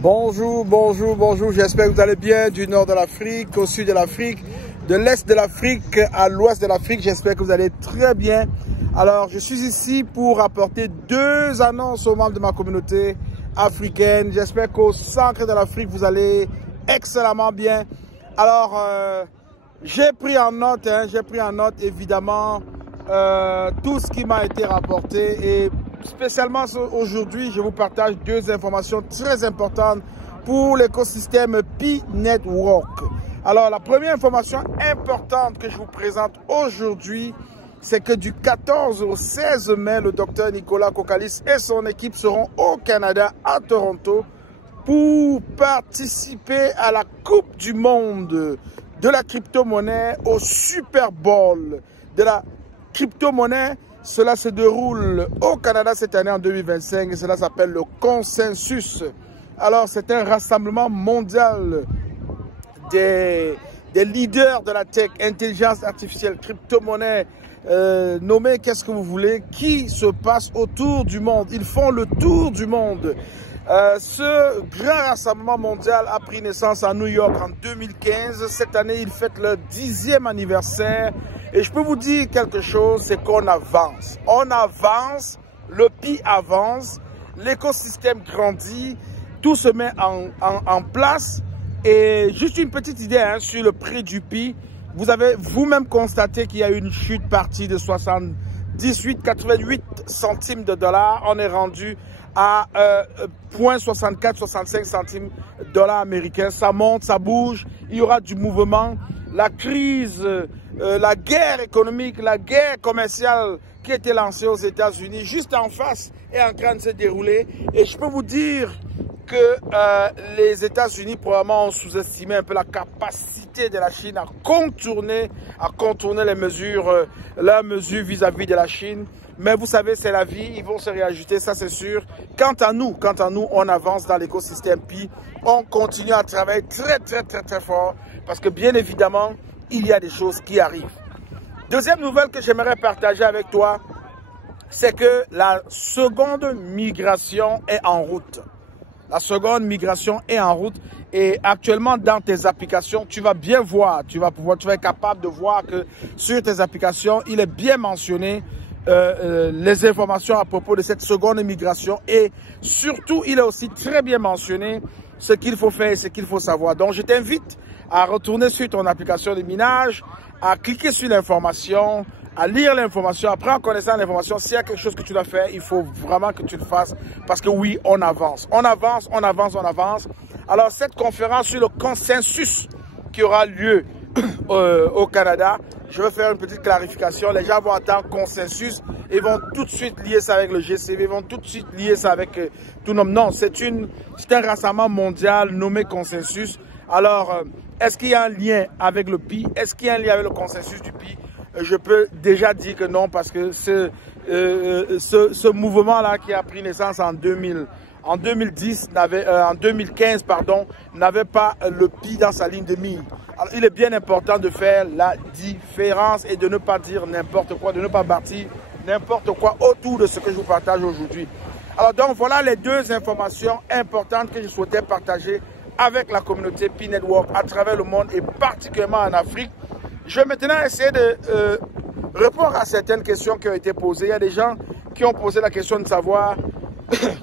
Bonjour, bonjour, bonjour. J'espère que vous allez bien du nord de l'Afrique, au sud de l'Afrique, de l'est de l'Afrique à l'ouest de l'Afrique. J'espère que vous allez très bien. Alors, je suis ici pour apporter 2 annonces aux membres de ma communauté africaine. J'espère qu'au centre de l'Afrique, vous allez excellemment bien. Alors, j'ai pris en note évidemment tout ce qui m'a été rapporté et spécialement aujourd'hui, je vous partage 2 informations très importantes pour l'écosystème Pi Network. Alors, la première information importante que je vous présente aujourd'hui, c'est que du 14 au 16 mai, le docteur Nicolas Kokalis et son équipe seront au Canada, à Toronto, pour participer à la Coupe du Monde de la crypto-monnaie, au Super Bowl de la crypto-monnaie. Cela se déroule au Canada cette année en 2025 et cela s'appelle le Consensus. Alors, c'est un rassemblement mondial des leaders de la tech, intelligence artificielle, crypto-monnaie, nommez qu'est-ce que vous voulez, qui se passe autour du monde. Ils font le tour du monde. Ce grand rassemblement mondial a pris naissance à New York en 2015. Cette année, il fête le 10e anniversaire. Et je peux vous dire quelque chose, c'est qu'on avance. On avance, le Pi avance, l'écosystème grandit, tout se met en place. Et juste une petite idée sur le prix du Pi. Vous avez vous-même constaté qu'il y a eu une chute partie de 78 centimes de dollars. On est rendu à 0,64-65 centimes de dollars américains. Ça monte, ça bouge, il y aura du mouvement. La crise, la guerre économique, la guerre commerciale qui a été lancée aux États-Unis, juste en face, est en train de se dérouler. Et je peux vous dire que les États-Unis probablement ont sous-estimé un peu la capacité de la Chine à contourner les mesures, leurs mesures vis-à-vis de la Chine. Mais vous savez, c'est la vie, ils vont se réajuster, ça c'est sûr. Quant à nous, on avance dans l'écosystème Pi. On continue à travailler très fort parce que bien évidemment, il y a des choses qui arrivent. Deuxième nouvelle que j'aimerais partager avec toi, c'est que la seconde migration est en route. La seconde migration est en route et actuellement dans tes applications, tu vas bien voir, tu vas être capable de voir que sur tes applications, il est bien mentionné les informations à propos de cette seconde migration et surtout, il est aussi très bien mentionné ce qu'il faut faire et ce qu'il faut savoir. Donc, je t'invite à retourner sur ton application de minage, à cliquer sur l'information, à lire l'information, à prendre connaissance de l'information. S'il y a quelque chose que tu dois faire, il faut vraiment que tu le fasses parce que oui, on avance. On avance. Alors, cette conférence sur le consensus qui aura lieu au Canada, je vais faire une petite clarification. Les gens vont entendre consensus et vont tout de suite lier ça avec le GCV, vont tout de suite lier ça avec tout nom. Non, c'est un rassemblement mondial nommé consensus. Alors, est-ce qu'il y a un lien avec le Pi? Est-ce qu'il y a un lien avec le consensus du Pi? Je peux déjà dire que non parce que ce mouvement-là qui a pris naissance en 2015, n'avait pas le Pi dans sa ligne de mire. Alors, il est bien important de faire la différence et de ne pas dire n'importe quoi, de ne pas bâtir n'importe quoi autour de ce que je vous partage aujourd'hui. Alors donc, voilà les 2 informations importantes que je souhaitais partager avec la communauté Pi Network à travers le monde et particulièrement en Afrique. Je vais maintenant essayer de répondre à certaines questions qui ont été posées. Il y a des gens qui ont posé la question de savoir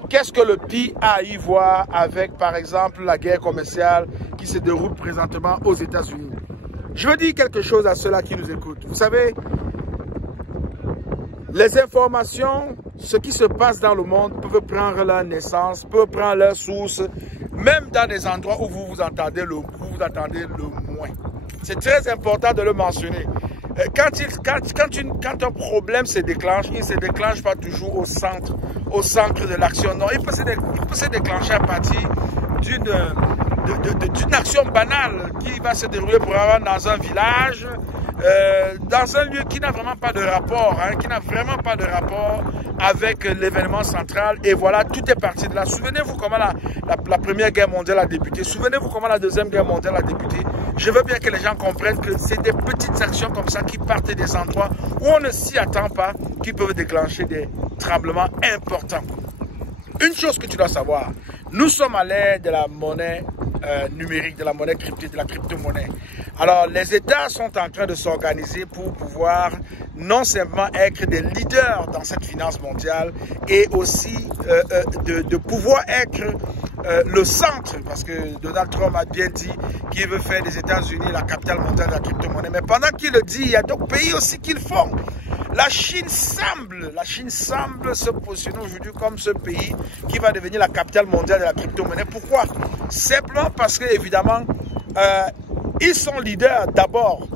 qu'est-ce que le Pi a à y voir avec, par exemple, la guerre commerciale qui se déroule présentement aux États-Unis. Je veux dire quelque chose à ceux-là qui nous écoutent. Vous savez, les informations, ce qui se passe dans le monde, peuvent prendre leur naissance, peuvent prendre leur source, même dans des endroits où vous vous entendez le moins. C'est très important de le mentionner. Quand un problème se déclenche, il ne se déclenche pas toujours au centre de l'action. Non, il peut se déclencher à partir d'une action banale qui va se dérouler probablement dans un village, dans un lieu qui n'a vraiment pas de rapport, avec l'événement central. Et voilà, tout est parti de là. Souvenez-vous comment la Première Guerre mondiale a débuté. Souvenez-vous comment la Deuxième Guerre mondiale a débuté. Je veux bien que les gens comprennent que c'est des petites actions comme ça qui partent des endroits où on ne s'y attend pas, qui peuvent déclencher des tremblements importants. Une chose que tu dois savoir, nous sommes à l'ère de la monnaie numérique, de la monnaie cryptée, de la crypto-monnaie. Alors, les États sont en train de s'organiser pour pouvoir non seulement être des leaders dans cette finance mondiale et aussi de pouvoir être le centre, parce que Donald Trump a bien dit qu'il veut faire des États-Unis la capitale mondiale de la crypto-monnaie. Mais pendant qu'il le dit, il y a d'autres pays aussi qui le font. La Chine semble se positionner aujourd'hui comme ce pays qui va devenir la capitale mondiale de la crypto-monnaie. Pourquoi? Simplement parce que, évidemment, ils sont leaders d'abord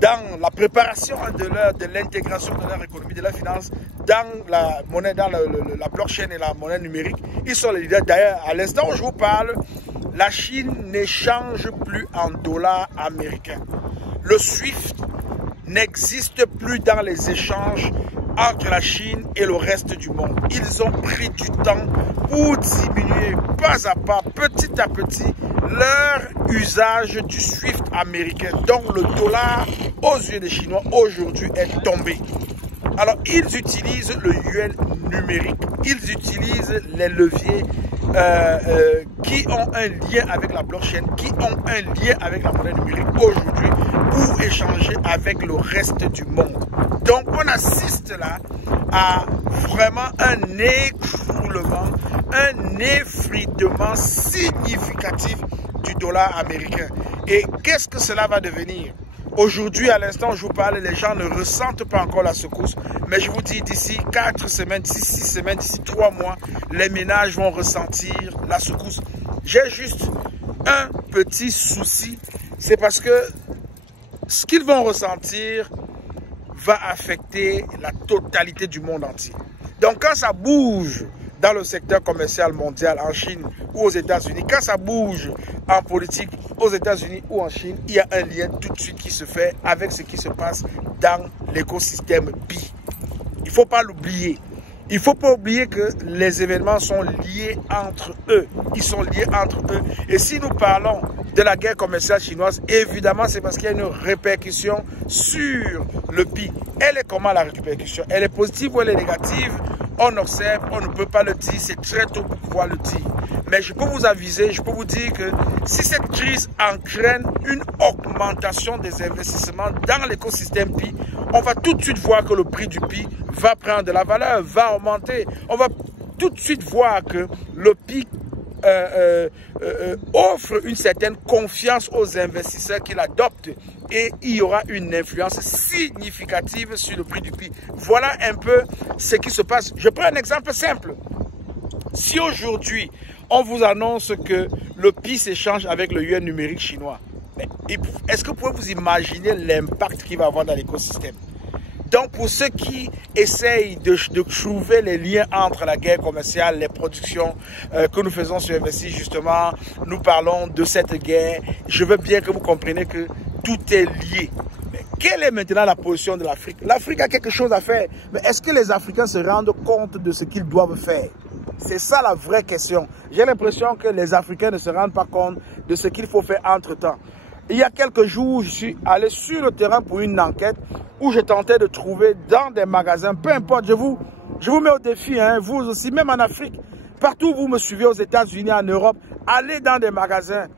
dans la préparation de l'intégration de leur économie, de leur finance, dans la monnaie, dans la blockchain et la monnaie numérique. Ils sont les leaders. D'ailleurs, à l'instant où je vous parle, la Chine n'échange plus en dollars américains. Le SWIFT n'existe plus dans les échanges entre la Chine et le reste du monde. Ils ont pris du temps pour diminuer pas à pas, petit à petit, leur usage du SWIFT américain. Donc le dollar aux yeux des Chinois aujourd'hui est tombé. Alors ils utilisent le yuan numérique, ils utilisent les leviers qui ont un lien avec la blockchain, qui ont un lien avec la monnaie numérique aujourd'hui pour échanger avec le reste du monde. Donc on assiste là à vraiment un écroulement, un effritement significatif du dollar américain. Et qu'est-ce que cela va devenir? Aujourd'hui, à l'instant où je vous parle, les gens ne ressentent pas encore la secousse. Mais je vous dis, d'ici 4 semaines, d'ici 6 semaines, d'ici 3 mois, les ménages vont ressentir la secousse. J'ai juste un petit souci. C'est parce que ce qu'ils vont ressentir va affecter la totalité du monde entier. Donc quand ça bouge dans le secteur commercial mondial, en Chine ou aux États-Unis, quand ça bouge en politique aux États-Unis ou en Chine, il y a un lien tout de suite qui se fait avec ce qui se passe dans l'écosystème BI. Il ne faut pas l'oublier. Il ne faut pas oublier que les événements sont liés entre eux. Ils sont liés entre eux. Et si nous parlons de la guerre commerciale chinoise, évidemment, c'est parce qu'il y a une répercussion sur le BI. Elle est comment la répercussion? Elle est positive ou elle est négative? On observe, on ne peut pas le dire, c'est très tôt pour pouvoir le dire. Mais je peux vous aviser, je peux vous dire que si cette crise entraîne une augmentation des investissements dans l'écosystème PI, on va tout de suite voir que le prix du PI va prendre de la valeur, va augmenter. On va tout de suite voir que le PI offre une certaine confiance aux investisseurs qui l'adoptent et il y aura une influence significative sur le prix du PI. Voilà un peu ce qui se passe. Je prends un exemple simple. Si aujourd'hui, on vous annonce que le PI s'échange avec le yuan numérique chinois, est-ce que vous pouvez vous imaginer l'impact qu'il va avoir dans l'écosystème? Donc, pour ceux qui essayent de trouver les liens entre la guerre commerciale, les productions que nous faisons sur Investis, justement, nous parlons de cette guerre. Je veux bien que vous compreniez que tout est lié. Mais quelle est maintenant la position de l'Afrique? L'Afrique a quelque chose à faire. Mais est-ce que les Africains se rendent compte de ce qu'ils doivent faire? C'est ça la vraie question. J'ai l'impression que les Africains ne se rendent pas compte de ce qu'il faut faire entre-temps. Il y a quelques jours, je suis allé sur le terrain pour une enquête où je tentais de trouver dans des magasins, peu importe, je vous mets au défi, hein, vous aussi, même en Afrique, partout où vous me suivez, aux États-Unis, en Europe, allez dans des magasins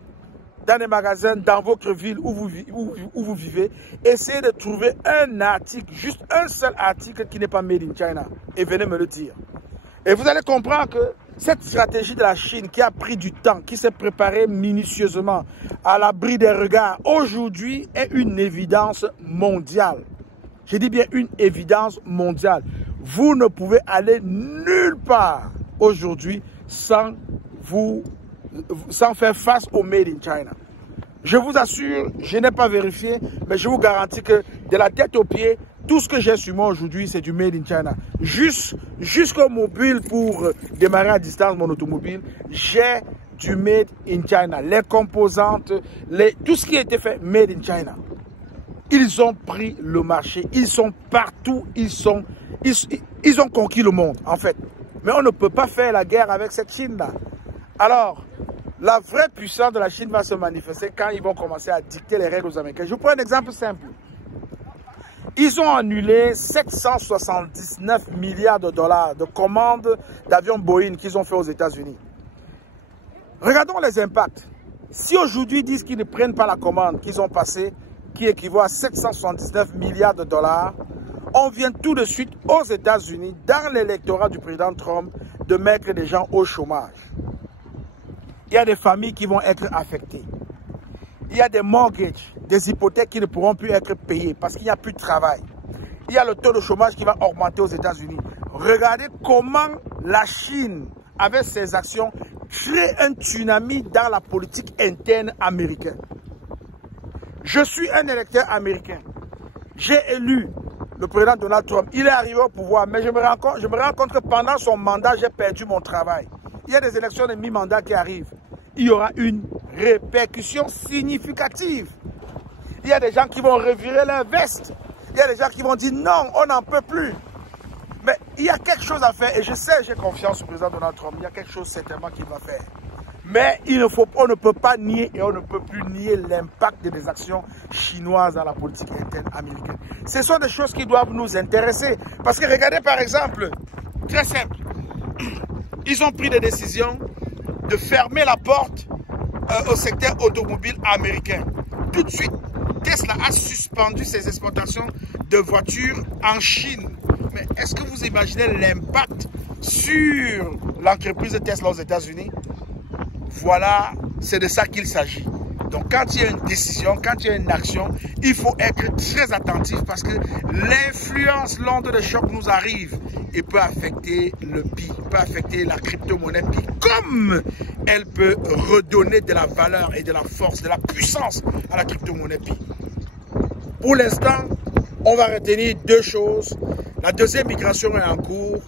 dans votre ville où vous vivez, essayez de trouver un article, juste un seul article qui n'est pas made in China, et venez me le dire. Et vous allez comprendre que cette stratégie de la Chine qui a pris du temps, qui s'est préparée minutieusement à l'abri des regards, aujourd'hui est une évidence mondiale. Je dis bien une évidence mondiale. Vous ne pouvez aller nulle part aujourd'hui sans faire face au Made in China. Je vous assure, je n'ai pas vérifié, mais je vous garantis que de la tête aux pieds, tout ce que j'ai sur moi aujourd'hui, c'est du Made in China. Jusqu'au mobile pour démarrer à distance mon automobile, j'ai du Made in China. Les composantes, tout ce qui a été fait, Made in China. Ils ont pris le marché, ils sont partout, ils ont conquis le monde, en fait. Mais on ne peut pas faire la guerre avec cette Chine-là. Alors, la vraie puissance de la Chine va se manifester quand ils vont commencer à dicter les règles aux Américains. Je vous prends un exemple simple. Ils ont annulé 779 milliards de dollars de commandes d'avions Boeing qu'ils ont fait aux États-Unis. Regardons les impacts. Si aujourd'hui ils disent qu'ils ne prennent pas la commande qu'ils ont passée, qui équivaut à 779 milliards de dollars, on vient tout de suite aux États-Unis, dans l'électorat du président Trump, de mettre des gens au chômage. Il y a des familles qui vont être affectées. Il y a des mortgages, des hypothèques qui ne pourront plus être payées parce qu'il n'y a plus de travail. Il y a le taux de chômage qui va augmenter aux États-Unis. Regardez comment la Chine, avec ses actions, crée un tsunami dans la politique interne américaine. Je suis un électeur américain. J'ai élu le président Donald Trump. Il est arrivé au pouvoir, mais je me rends compte que pendant son mandat, j'ai perdu mon travail. Il y a des élections de mi-mandat qui arrivent. Il y aura une répercussion significative. Il y a des gens qui vont revirer leur veste. Il y a des gens qui vont dire non, on n'en peut plus. Mais il y a quelque chose à faire et je sais, j'ai confiance au président Donald Trump. Il y a quelque chose certainement qu'il va faire. Mais on ne peut pas nier et on ne peut plus nier l'impact des actions chinoises dans la politique interne américaine. Ce sont des choses qui doivent nous intéresser. Parce que regardez par exemple, très simple, ils ont pris des décisions de fermer la porte au secteur automobile américain. Tout de suite, Tesla a suspendu ses exportations de voitures en Chine. Mais est-ce que vous imaginez l'impact sur l'entreprise Tesla aux États-Unis? Voilà, c'est de ça qu'il s'agit. Donc quand il y a une décision, quand il y a une action, il faut être très attentif parce que l'influence, l'onde de choc nous arrive et peut affecter le PI, peut affecter la crypto-monnaie PI, comme elle peut redonner de la valeur et de la force, de la puissance à la crypto-monnaie PI. Pour l'instant, on va retenir deux choses. La deuxième migration est en cours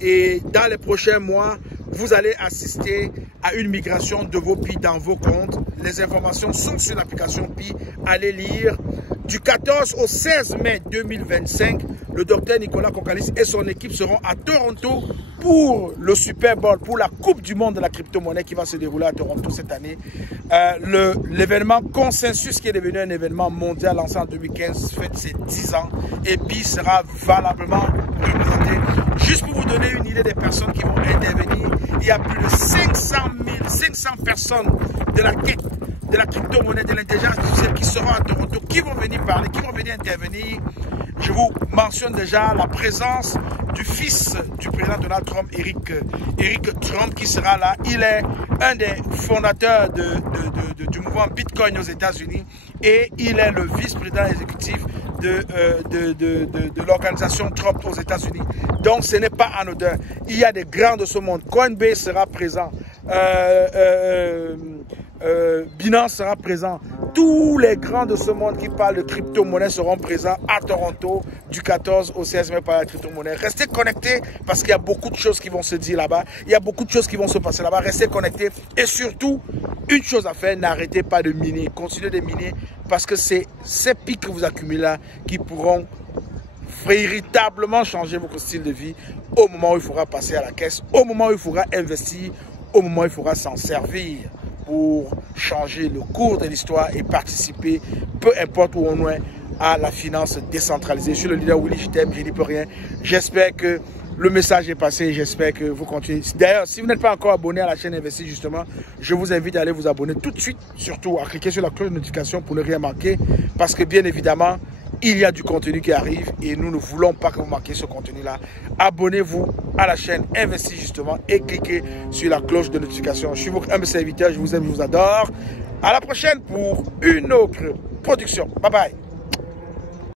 et dans les prochains mois, vous allez assister à une migration de vos PI dans vos comptes. Les informations sont sur l'application PI. Allez lire. Du 14 au 16 mai 2025, le docteur Nicolas Kokalis et son équipe seront à Toronto pour le Super Bowl, pour la Coupe du Monde de la crypto-monnaie qui va se dérouler à Toronto cette année. L'événement Consensus, qui est devenu un événement mondial lancé en 2015, fête ses 10 ans. Et PI sera valablement représenté. Juste pour vous donner une idée des personnes qui vont intervenir, il y a plus de 500 personnes de la quête de la crypto-monnaie, de l'intelligence artificielle qui seront à Toronto, qui vont venir parler, qui vont venir intervenir. Je vous mentionne déjà la présence du fils du président Donald Trump, Eric Trump, qui sera là. Il est un des fondateurs du mouvement Bitcoin aux États-Unis et il est le vice-président exécutif de l'organisation Trump aux États-Unis. Donc ce n'est pas anodin. Il y a des grands de ce monde. Coinbase sera présent. Binance sera présent. Tous les grands de ce monde qui parlent de crypto-monnaie seront présents à Toronto du 14 au 16 mai par la crypto-monnaie. Restez connectés parce qu'il y a beaucoup de choses qui vont se dire là-bas. Il y a beaucoup de choses qui vont se passer là-bas. Restez connectés et surtout, une chose à faire, n'arrêtez pas de miner. Continuez de miner parce que c'est ces pics que vous accumulez là qui pourront véritablement changer votre style de vie au moment où il faudra passer à la caisse, au moment où il faudra investir, au moment où il faudra s'en servir pour changer le cours de l'histoire et participer, peu importe où on est, à la finance décentralisée. Je suis le leader Willy, je t'aime, je n'y peux rien. J'espère que le message est passé, j'espère que vous continuez. D'ailleurs, si vous n'êtes pas encore abonné à la chaîne Investir, justement, je vous invite à aller vous abonner tout de suite, surtout à cliquer sur la cloche de notification pour ne rien manquer, parce que bien évidemment, il y a du contenu qui arrive et nous ne voulons pas que vous manquiez ce contenu-là. Abonnez-vous à la chaîne Investir justement et cliquez sur la cloche de notification. Je suis votre humble serviteur, je vous aime, je vous adore. À la prochaine pour une autre production. Bye bye.